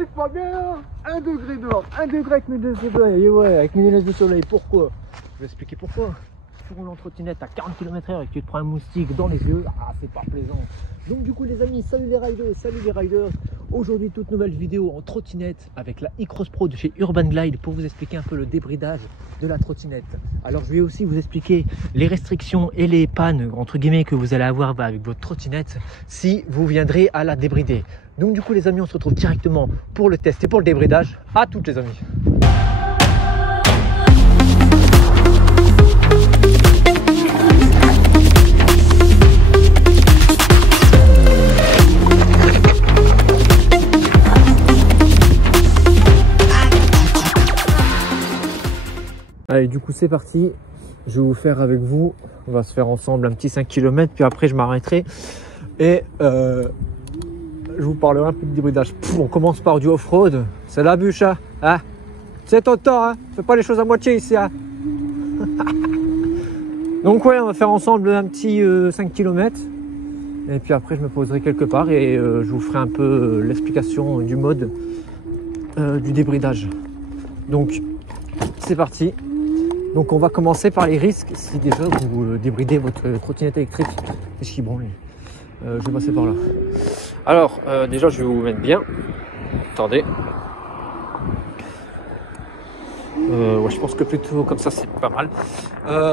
j'arrive pas bien. 1 degré dehors, 1 degré avec mes lunettes de soleil. Et ouais, avec mes lunettes de soleil, pourquoi? Je vais expliquer pourquoi. Tu roules en trottinette à 40 km/h et que tu te prends un moustique dans les yeux, ah c'est pas plaisant. Donc du coup les amis, salut les riders. Aujourd'hui toute nouvelle vidéo en trottinette avec la e-Cross Pro de chez Urban Glide pour vous expliquer un peu le débridage de la trottinette. Alors je vais aussi vous expliquer les restrictions et les pannes entre guillemets que vous allez avoir avec votre trottinette si vous viendrez à la débrider. Donc du coup les amis, on se retrouve directement pour le test et pour le débridage. À toutes les amis. Allez, du coup c'est parti, je vais vous faire avec vous, on va se faire ensemble un petit 5 km, puis après je m'arrêterai et je vous parlerai un peu de débridage. On commence par du off-road, c'est la bûche, hein, c'est ton temps, hein, fais pas les choses à moitié ici. Hein. Donc ouais, on va faire ensemble un petit 5 km et puis après je me poserai quelque part et je vous ferai un peu l'explication du mode du débridage. Donc c'est parti. Donc on va commencer par les risques si déjà vous débridez votre trottinette électrique. Qu'est-ce qui branle? Je vais passer par là. Alors déjà je vais vous mettre bien. Attendez. Ouais, je pense que plutôt comme ça c'est pas mal.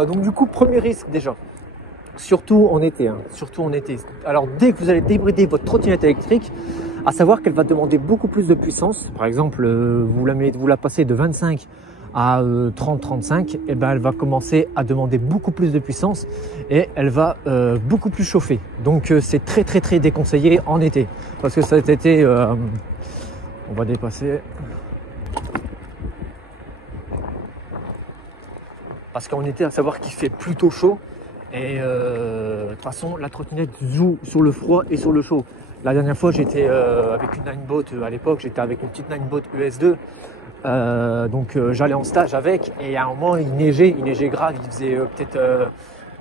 Donc du coup premier risque déjà. Surtout en été. Hein. Surtout en été. Alors dès que vous allez débrider votre trottinette électrique, à savoir qu'elle va demander beaucoup plus de puissance. Par exemple, vous la passez de 25 à 30-35, et ben elle va commencer à demander beaucoup plus de puissance et elle va beaucoup plus chauffer. Donc c'est très déconseillé en été. Parce que cet été, on va dépasser. Parce qu'en été, à savoir qu'il fait plutôt chaud. Et de toute façon, la trottinette joue sur le froid et sur le chaud. La dernière fois, j'étais avec une Ninebot. À l'époque, j'étais avec une petite Ninebot ES2. Donc j'allais en stage avec et à un moment il neigeait grave, il faisait peut-être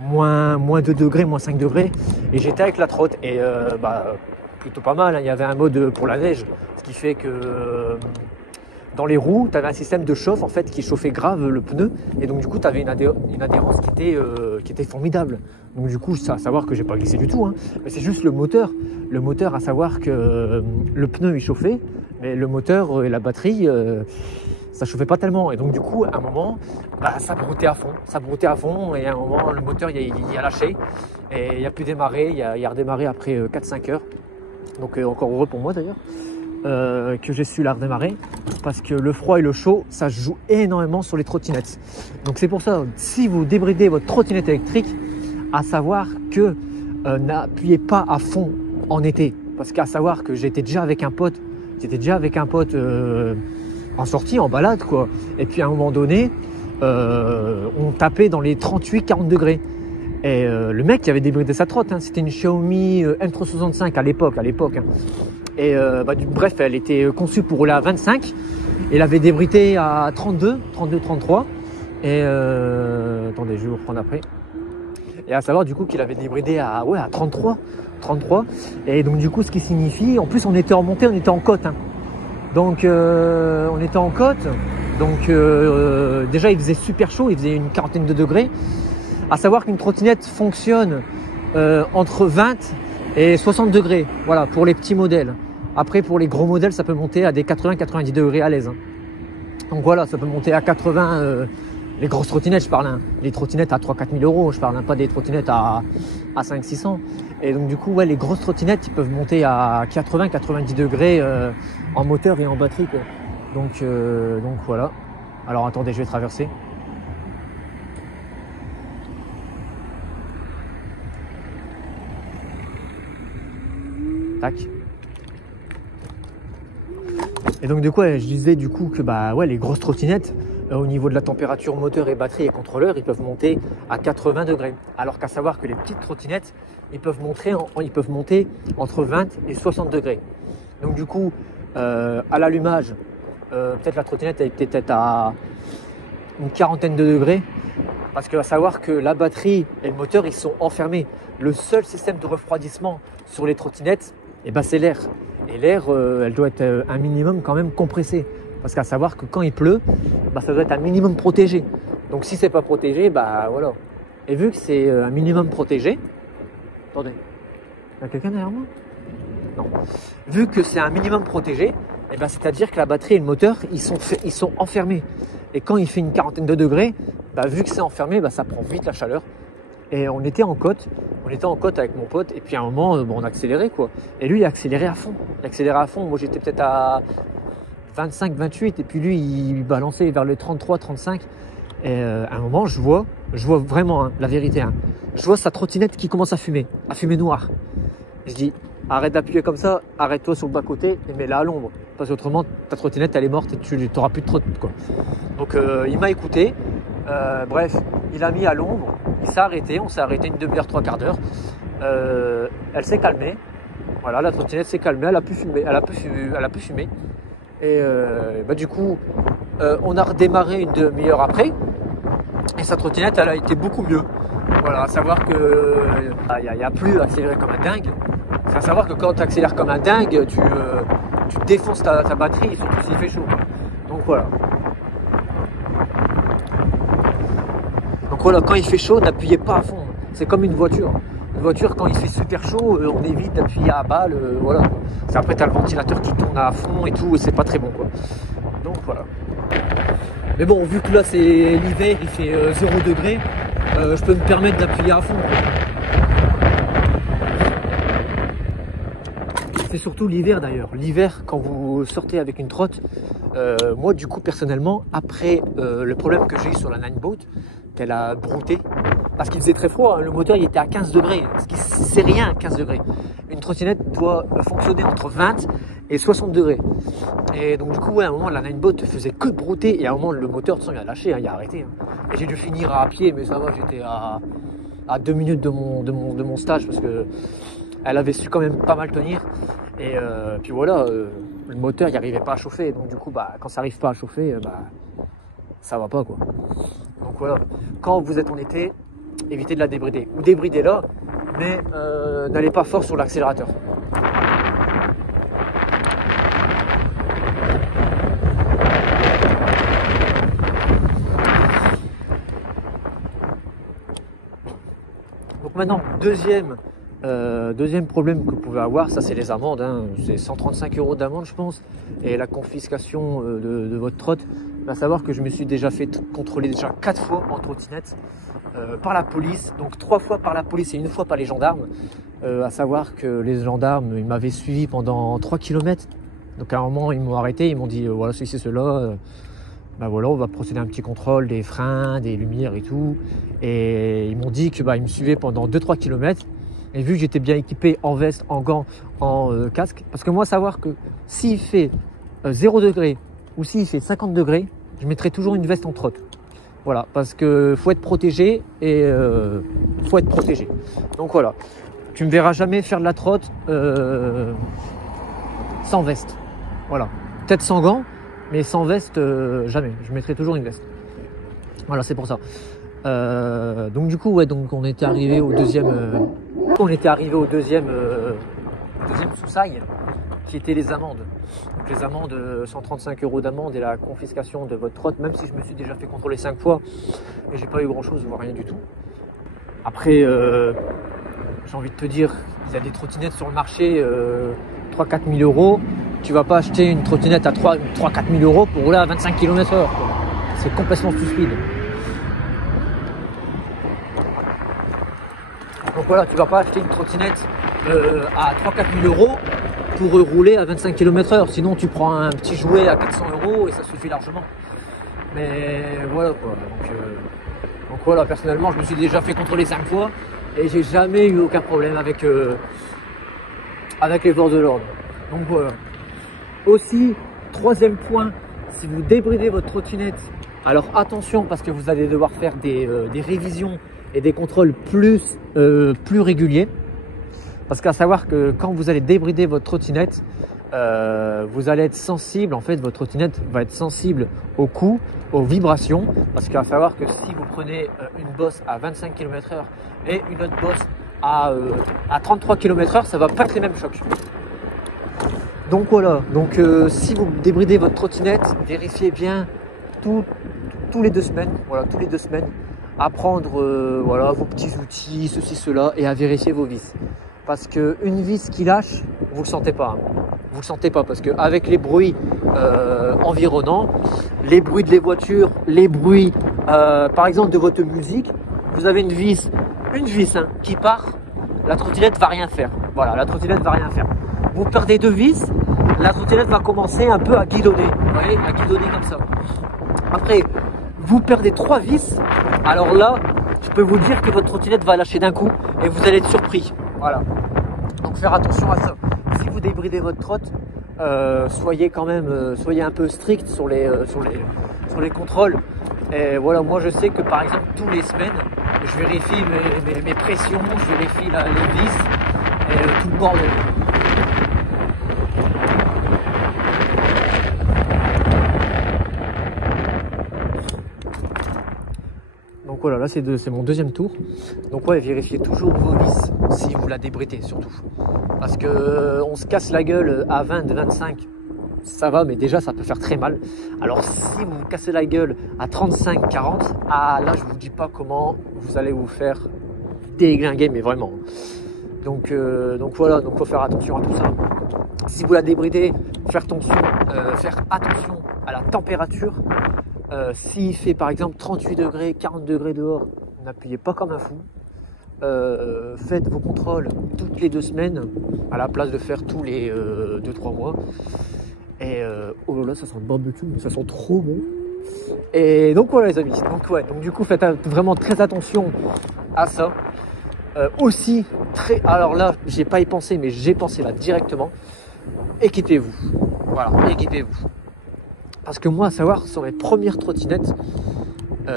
moins 2 degrés, moins 5 degrés et j'étais avec la trotte et plutôt pas mal, hein. Il y avait un mode pour la neige, ce qui fait que dans les roues tu avais un système de chauffe en fait qui chauffait grave le pneu et donc du coup tu avais une adhérence qui était formidable. Donc du coup c'est à savoir que j'ai pas glissé du tout, hein. Mais c'est juste le moteur à savoir que le pneu il chauffait mais le moteur et la batterie ça chauffait pas tellement et donc du coup à un moment ça broutait à fond et à un moment le moteur il a lâché et il a pu démarrer, il a redémarré après 4-5 heures, donc encore heureux pour moi d'ailleurs que j'ai su la redémarrer parce que le froid et le chaud ça joue énormément sur les trottinettes. Donc c'est pour ça, si vous débridez votre trottinette électrique, à savoir que n'appuyez pas à fond en été, parce qu'à savoir que j'étais déjà avec un pote en sortie, en balade quoi, et puis à un moment donné on tapait dans les 38-40 degrés et le mec qui avait débridé sa trotte, hein, c'était une Xiaomi M365 à l'époque hein. Et bref, elle était conçue pour rouler à 25. Elle avait débridé à 32, 33. Et attendez, je vais vous reprendre après. Et à savoir du coup qu'il avait débridé à 33. Et donc du coup, ce qui signifie, en plus on était en montée, on était en côte. Hein. Donc on était en côte. Donc déjà il faisait super chaud, il faisait une quarantaine de degrés. À savoir qu'une trottinette fonctionne entre 20 et 60 degrés. Voilà, pour les petits modèles. Après, pour les gros modèles, ça peut monter à des 80-90 degrés à l'aise. Hein. Donc voilà, ça peut monter à 80. Les grosses trottinettes, je parle. Hein. Les trottinettes à 3-4 000 euros, je parle, hein, pas des trottinettes à 500-600. Et donc du coup, ouais, les grosses trottinettes, ils peuvent monter à 80-90 degrés en moteur et en batterie. Quoi. Donc voilà. Alors attendez, je vais traverser. Tac. Et donc de quoi je disais du coup que les grosses trottinettes au niveau de la température moteur et batterie et contrôleur ils peuvent monter à 80 degrés alors qu'à savoir que les petites trottinettes ils peuvent monter entre 20 et 60 degrés. Donc du coup à l'allumage peut-être la trottinette elle était peut-être à une quarantaine de degrés parce que à savoir que la batterie et le moteur ils sont enfermés. Le seul système de refroidissement sur les trottinettes c'est l'air. Et l'air, elle doit être un minimum quand même compressée. Parce qu'à savoir que quand il pleut, bah, ça doit être un minimum protégé. Donc si c'est pas protégé, bah voilà. Et vu que c'est un minimum protégé, attendez, il y a quelqu'un derrière moi? Non. Vu que c'est un minimum protégé, eh ben, c'est-à-dire que la batterie et le moteur, ils sont enfermés. Et quand il fait une quarantaine de degrés, bah, vu que c'est enfermé, bah, ça prend vite la chaleur. Et on était en côte avec mon pote, et puis à un moment, bon, on accélérait quoi. Et lui, il accélérait à fond. Moi, j'étais peut-être à 25, 28, et puis lui, il balançait vers les 33, 35. Et à un moment, je vois vraiment, hein, la vérité, hein, je vois sa trottinette qui commence à fumer noir. Je dis, arrête d'appuyer comme ça, arrête-toi sur le bas-côté et mets-la à l'ombre. Parce qu'autrement, ta trottinette, elle est morte et tu n'auras plus de trottinette, quoi. Donc, il m'a écouté. Bref, il a mis à l'ombre. Il s'est arrêté. On s'est arrêté une demi-heure, trois quarts d'heure. Elle s'est calmée. Voilà, la trottinette s'est calmée. Elle a pu fumer. Et bah, du coup, on a redémarré une demi-heure après. Et sa trottinette, elle a été beaucoup mieux. Voilà, à savoir que il n'y a plus à accélérer comme un dingue. C'est à savoir que quand tu accélères comme un dingue, tu défonces ta batterie, surtout s'il fait chaud. Donc voilà. Quand il fait chaud, n'appuyez pas à fond. C'est comme une voiture. Une voiture, quand il fait super chaud, on évite d'appuyer à balle. Voilà. Après, tu as le ventilateur qui tourne à fond et tout, et c'est pas très bon, quoi. Donc voilà. Mais bon, vu que là c'est l'hiver, il fait 0 degré, je peux me permettre d'appuyer à fond. C'est surtout l'hiver d'ailleurs. L'hiver, quand vous sortez avec une trotte, moi du coup personnellement, après le problème que j'ai eu sur la Nineboat, qu'elle a brouté, parce qu'il faisait très froid, hein, le moteur il était à 15 degrés, ce qui c'est rien 15 degrés. Une trottinette doit fonctionner entre 20 et 60 degrés. Et donc du coup, ouais, à un moment, la Nineboat faisait que brouter, et à un moment, le moteur, de toute façon, il a lâché, hein, il a arrêté. Hein. Et j'ai dû finir à pied, mais ça va, j'étais à 2 minutes de mon stage, parce que elle avait su quand même pas mal tenir. Et puis voilà, le moteur, il n'arrivait pas à chauffer. Donc du coup, bah, quand ça n'arrive pas à chauffer, bah, ça va pas, quoi. Donc voilà, quand vous êtes en été, évitez de la débrider. Ou débridez-la, mais n'allez pas fort sur l'accélérateur. Donc maintenant, deuxième problème que vous pouvez avoir, ça c'est les amendes, hein. C'est 135 € d'amende je pense, et la confiscation de votre trotte. À savoir que je me suis déjà fait contrôler 4 fois en trottinette par la police, donc 3 fois par la police et 1 fois par les gendarmes. À savoir que les gendarmes, ils m'avaient suivi pendant 3 km. Donc à un moment, ils m'ont arrêté, ils m'ont dit voilà, ceci, cela. Ben voilà, on va procéder à un petit contrôle des freins, des lumières et tout. Et ils m'ont dit que ils me suivaient pendant 2-3 km. Et vu que j'étais bien équipé en veste, en gants, en casque, parce que moi, savoir que s'il fait 0 degré ou s'il fait 50 degrés, je mettrai toujours une veste en trotte. Voilà, parce que faut être protégé et faut être protégé. Donc voilà, tu me verras jamais faire de la trotte sans veste. Voilà, peut-être sans gants, mais sans veste, jamais. Je mettrai toujours une veste. Voilà, c'est pour ça. Donc du coup, ouais, donc on était arrivé au deuxième sous-sail, qui était les amendes. Donc les amendes, 135 € d'amende et la confiscation de votre trotte, même si je me suis déjà fait contrôler 5 fois et j'ai pas eu grand chose, voire rien du tout. Après, j'ai envie de te dire, il y a des trottinettes sur le marché, 3-4 000 €. Tu vas pas acheter une trottinette à 3-4 000 € pour rouler à 25 km/h. C'est complètement stupide. Donc voilà, tu vas pas acheter une trottinette à 3-4 000 € pour rouler à 25 km/h. Sinon, tu prends un petit jouet à 400 € et ça suffit largement. Mais voilà quoi. Donc voilà, personnellement, je me suis déjà fait contrôler 5 fois et j'ai jamais eu aucun problème avec les forces de l'ordre. Donc voilà. Aussi, troisième point, si vous débridez votre trottinette, alors attention parce que vous allez devoir faire des révisions et des contrôles plus réguliers. Parce qu'à savoir que quand vous allez débrider votre trottinette, vous allez être sensible, en fait votre trottinette va être sensible aux coups, aux vibrations, parce qu'à savoir que si vous prenez une bosse à 25 km/h et une autre bosse à 33 km/h, ça va pas être les mêmes chocs. Donc voilà, donc si vous débridez votre trottinette, vérifiez bien tous les 2 semaines, voilà, tous les 2 semaines, à prendre voilà, vos petits outils, ceci, cela, et à vérifier vos vis. Parce qu'une vis qui lâche, vous ne le sentez pas. Hein. Vous ne le sentez pas parce qu'avec les bruits environnants, les bruits de les voitures, les bruits par exemple de votre musique, vous avez une vis hein, qui part, la trottinette va rien faire. Voilà, la trottinette va rien faire. Vous perdez 2 vis, la trottinette va commencer un peu à guidonner. Vous voyez, à guidonner comme ça. Après, vous perdez 3 vis, alors là, je peux vous dire que votre trottinette va lâcher d'un coup et vous allez être surpris. Voilà. Donc faire attention à ça. Si vous débridez votre trotte, soyez quand même, soyez un peu strict sur les contrôles. Et voilà, moi je sais que par exemple tous les semaines, je vérifie mes pressions, je vérifie les vis et tout le bordel. Donc voilà, là c'est mon 2e tour. Donc ouais, vérifiez toujours vos vis si vous la débridez surtout. Parce que on se casse la gueule à 20, 25, ça va, mais déjà ça peut faire très mal. Alors si vous vous cassez la gueule à 35, 40, ah là je vous dis pas comment vous allez vous faire déglinguer, mais vraiment. Donc voilà, donc faut faire attention à tout ça. Si vous la débridez, faire attention à la température. S'il fait par exemple 38 degrés, 40 degrés dehors, n'appuyez pas comme un fou. Faites vos contrôles toutes les 2 semaines à la place de faire tous les 2-3 mois. Et oh là là, ça sent le barbecue, mais ça sent trop bon. Et donc voilà les amis, donc du coup faites vraiment très attention à ça. Aussi, alors là, j'ai pas y pensé, mais j'ai pensé là directement. Équipez-vous. Voilà, équipez-vous. Parce que moi, à savoir, sur mes premières trottinettes, ils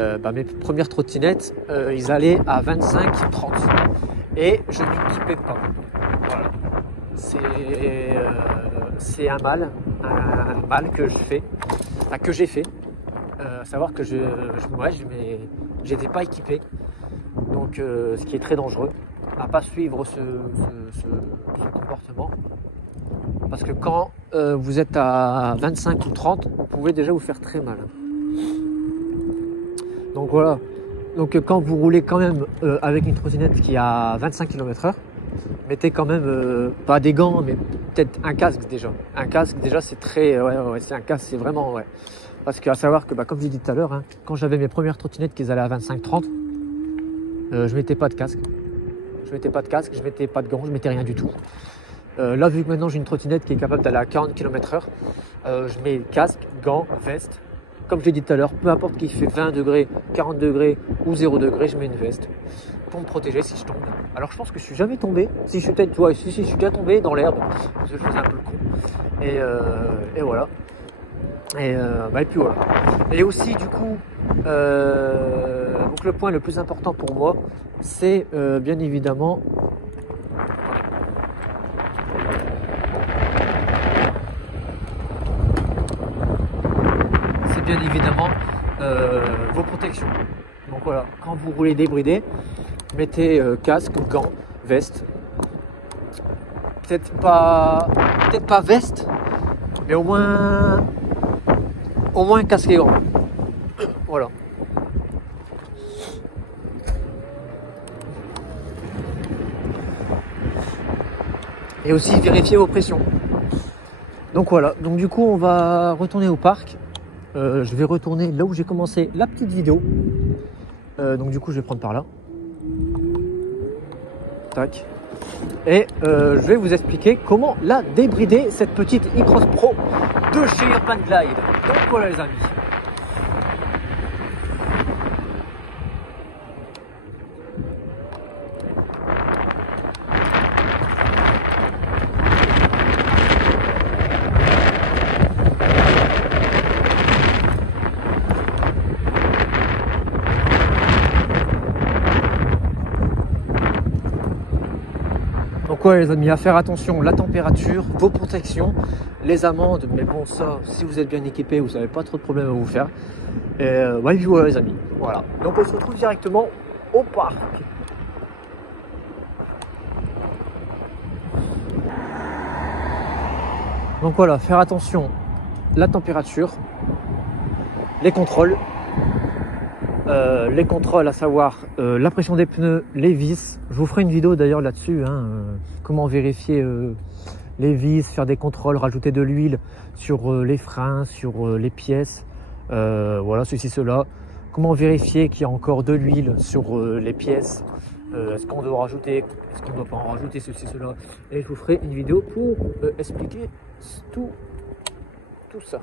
allaient à 25-30. Et je m'équipais pas. Voilà. C'est un mal que j'ai fait. À savoir que j'étais pas équipé. Donc, ce qui est très dangereux, à pas suivre ce comportement. Parce que quand vous êtes à 25 ou 30, vous pouvez déjà vous faire très mal. Donc voilà. Donc quand vous roulez quand même avec une trottinette qui a 25 km/h, mettez quand même pas des gants, mais peut-être un casque déjà. Un casque déjà c'est très... c'est un casque, c'est vraiment... Ouais. Parce qu'à savoir que, comme j'ai dit tout à l'heure, hein, quand j'avais mes premières trottinettes qui allaient à 25-30, je mettais pas de casque. Je mettais pas de gants, je mettais rien du tout. Là, vu que maintenant j'ai une trottinette qui est capable d'aller à 40 km/h, je mets casque, gants, veste. Comme je l'ai dit tout à l'heure, peu importe qu'il fait 20 degrés, 40 degrés ou 0 degrés, je mets une veste pour me protéger si je tombe. Alors je pense que je suis jamais tombé. Si je suis peut-être, si je suis déjà tombé dans l'herbe, parce que je faisais un peu le con. Et voilà. Et puis voilà. Et aussi du coup, donc le point le plus important pour moi, c'est bien évidemment vos protections. Donc voilà, quand vous roulez débridé, mettez casque, gants, veste. Peut-être pas veste, mais au moins casque et gants. Voilà. Et aussi vérifier vos pressions. Donc voilà, donc du coup on va retourner au parc. Je vais retourner là où j'ai commencé la petite vidéo. Donc du coup je vais prendre par là. Tac. Et je vais vous expliquer comment la débrider, cette petite e-cross pro de chez Urban Glide. Donc voilà les amis. Donc ouais les amis, à faire attention, la température, vos protections, les amendes, mais bon ça, si vous êtes bien équipé, vous n'avez pas trop de problèmes à vous faire. Et voilà les amis, voilà. Donc on se retrouve directement au parc. Donc voilà, faire attention, la température, les contrôles à savoir la pression des pneus, les vis. Je vous ferai une vidéo d'ailleurs là-dessus, hein, comment vérifier les vis, faire des contrôles, rajouter de l'huile sur les freins, sur les pièces, voilà, ceci, cela. Comment vérifier qu'il y a encore de l'huile sur les pièces, est-ce qu'on doit rajouter, est-ce qu'on ne doit pas en rajouter, ceci, cela. Et je vous ferai une vidéo pour expliquer tout ça.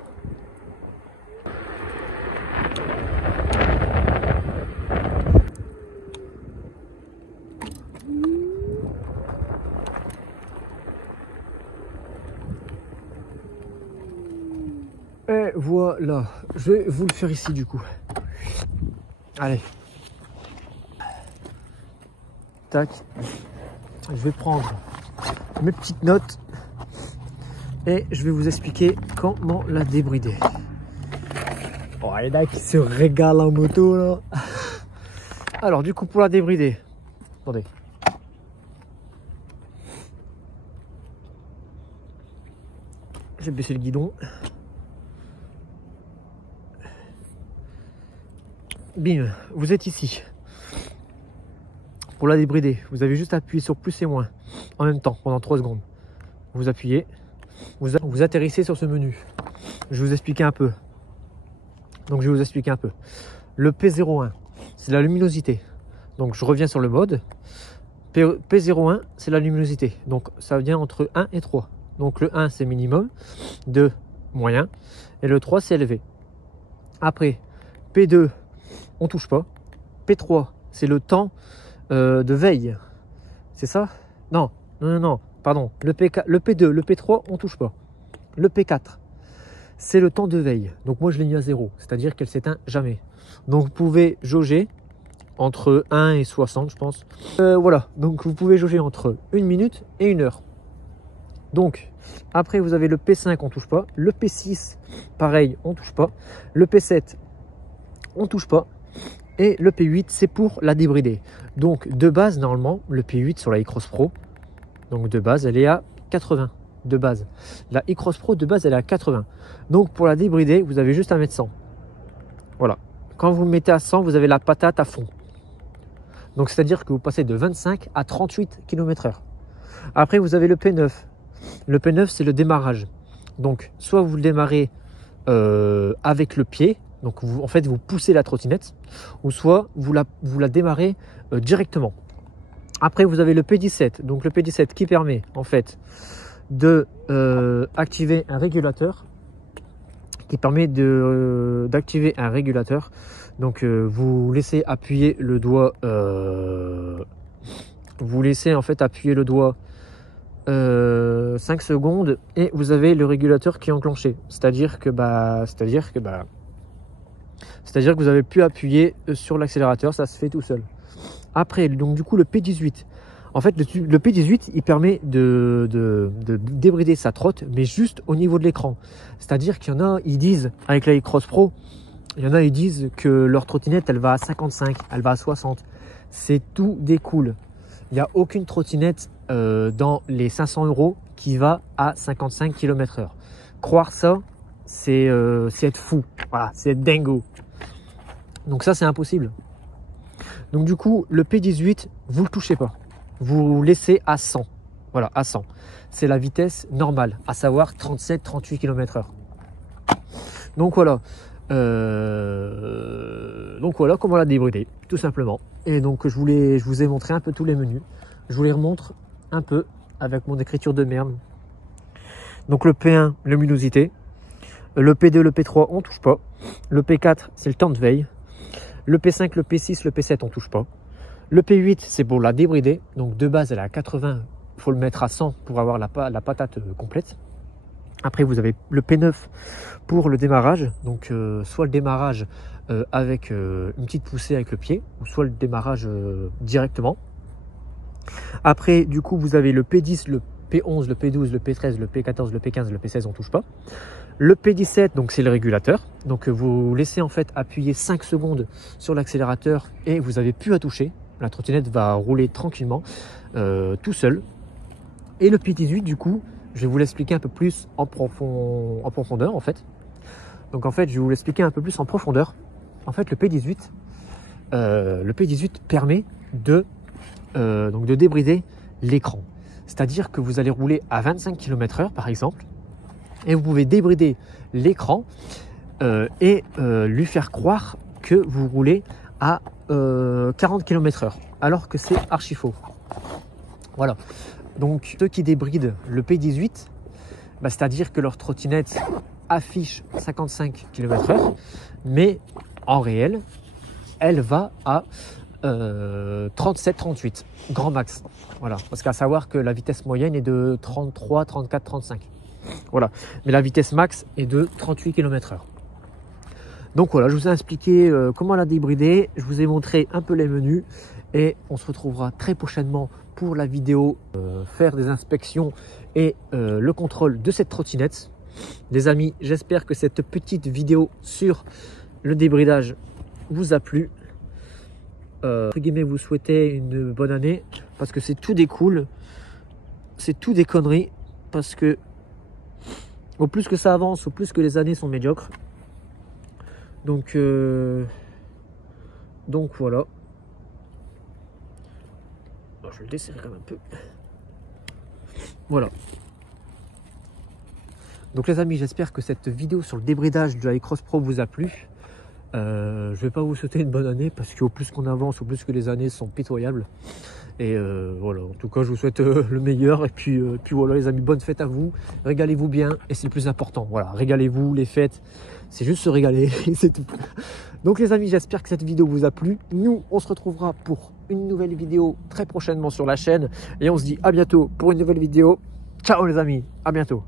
Et voilà, je vais vous le faire ici du coup. Allez. Tac. Je vais prendre mes petites notes et je vais vous expliquer comment la débrider. Oh, il y en a qui se régalent en moto là. Alors du coup pour la débrider, attendez. J'ai baissé le guidon. Bim, vous êtes ici. Pour la débrider, vous avez juste appuyé sur plus et moins en même temps pendant 3 secondes. Vous appuyez, vous atterrissez sur ce menu. Je vais vous expliquer un peu. Donc je vais vous expliquer un peu. Le P01, c'est la luminosité. Donc je reviens sur le mode. P01, c'est la luminosité. Donc ça vient entre 1 et 3. Donc le 1 c'est minimum, 2 moyen et le 3 c'est élevé. Après P2, on touche pas. P3, c'est le temps de veille. C'est ça? Non, pardon. Le P2, le P3, on touche pas. Le P4, c'est le temps de veille. Donc moi je l'ai mis à 0, c'est-à-dire qu'elle s'éteint jamais. Donc vous pouvez jauger entre 1 et 60, je pense. Voilà, donc vous pouvez jauger entre 1 minute et 1 heure. Donc après vous avez le P5, on touche pas. Le P6, pareil, on touche pas. Le P7, on touche pas. Et le P8, c'est pour la débrider. Donc de base, normalement, le P8 sur la e-Cross Pro, donc de base, elle est à 80 de base. La e-Cross Pro de base, elle est à 80. Donc pour la débrider, vous avez juste à mettre 100. Voilà. Quand vous le mettez à 100, vous avez la patate à fond. Donc c'est-à-dire que vous passez de 25 à 38 km/h. Après, vous avez le P9. Le P9, c'est le démarrage. Donc soit vous le démarrez avec le pied, donc vous, en fait vous poussez la trottinette, ou soit vous la démarrez directement. Après vous avez le P17, donc le P17 qui permet en fait de activer un régulateur, d'activer un régulateur. Donc vous laissez appuyer le doigt, vous laissez en fait appuyer le doigt 5 secondes et vous avez le régulateur qui est enclenché. C'est-à-dire que vous avez pu appuyer sur l'accélérateur, ça se fait tout seul. Après, donc du coup le P18. En fait, le P18, il permet de débrider sa trotte, mais juste au niveau de l'écran. C'est-à-dire qu'il y en a, ils disent, avec la e-Cross Pro, il y en a, ils disent que leur trottinette, elle va à 55, elle va à 60. C'est tout découle. Il n'y a aucune trottinette dans les 500 € qui va à 55 km/h. Croire ça, c'est être fou. Voilà, c'est être dingo. Donc ça, c'est impossible. Donc du coup, le P18, vous le touchez pas. Vous laissez à 100. Voilà, à 100. C'est la vitesse normale, à savoir 37-38 km/h. Donc voilà. Donc voilà comment la débrider, tout simplement. Et donc je vous ai montré un peu tous les menus. Je vous les remontre un peu avec mon écriture de merde. Donc le P1, luminosité. Le P2, le P3, on touche pas. Le P4, c'est le temps de veille. Le P5, le P6, le P7, on touche pas. Le P8, c'est pour la débrider. Donc de base, elle est à 80. Il faut le mettre à 100 pour avoir la patate complète. Après, vous avez le P9 pour le démarrage. Donc soit le démarrage avec une petite poussée avec le pied, ou soit le démarrage directement. Après, du coup, vous avez le P10, le P11, le P12, le P13, le P14, le P15, le P16, on touche pas. Le P17, donc c'est le régulateur. Donc vous laissez en fait appuyer 5 secondes sur l'accélérateur et vous n'avez plus à toucher. La trottinette va rouler tranquillement, tout seul. Et le P18, du coup, je vais vous l'expliquer un peu plus en profondeur en fait. Donc en fait, je vais vous l'expliquer un peu plus en profondeur. En fait, le P18 permet donc de débrider l'écran. C'est-à-dire que vous allez rouler à 25 km/h par exemple, et vous pouvez débrider l'écran et lui faire croire que vous roulez à 40 km/h, alors que c'est archi faux. Voilà. Donc ceux qui débrident le P18, c'est-à-dire que leur trottinette affiche 55 km/h, mais en réel, elle va à 37-38, grand max. Voilà, parce qu'à savoir que la vitesse moyenne est de 33, 34, 35. Voilà, mais la vitesse max est de 38 km/h. Donc voilà, je vous ai expliqué comment la débrider, je vous ai montré un peu les menus et on se retrouvera très prochainement pour la vidéo faire des inspections et le contrôle de cette trottinette. Les amis, j'espère que cette petite vidéo sur le débridage vous a plu. Entre guillemets, vous souhaitez une bonne année parce que c'est tout découle, c'est tout des conneries, parce que au plus que ça avance, au plus que les années sont médiocres. Donc voilà. Alors, je vais le desserrer quand même un peu. Voilà. Donc les amis, j'espère que cette vidéo sur le débridage de la iCross Pro vous a plu. Je vais pas vous souhaiter une bonne année parce qu'au plus qu'on avance, au plus que les années sont pitoyables. Et voilà, en tout cas, je vous souhaite le meilleur. Et puis voilà les amis, bonne fête à vous. Régalez-vous bien et c'est le plus important. Voilà, régalez-vous, les fêtes, c'est juste se régaler, c'est tout. Donc les amis, j'espère que cette vidéo vous a plu. Nous, on se retrouvera pour une nouvelle vidéo très prochainement sur la chaîne. Et on se dit à bientôt pour une nouvelle vidéo. Ciao les amis, à bientôt.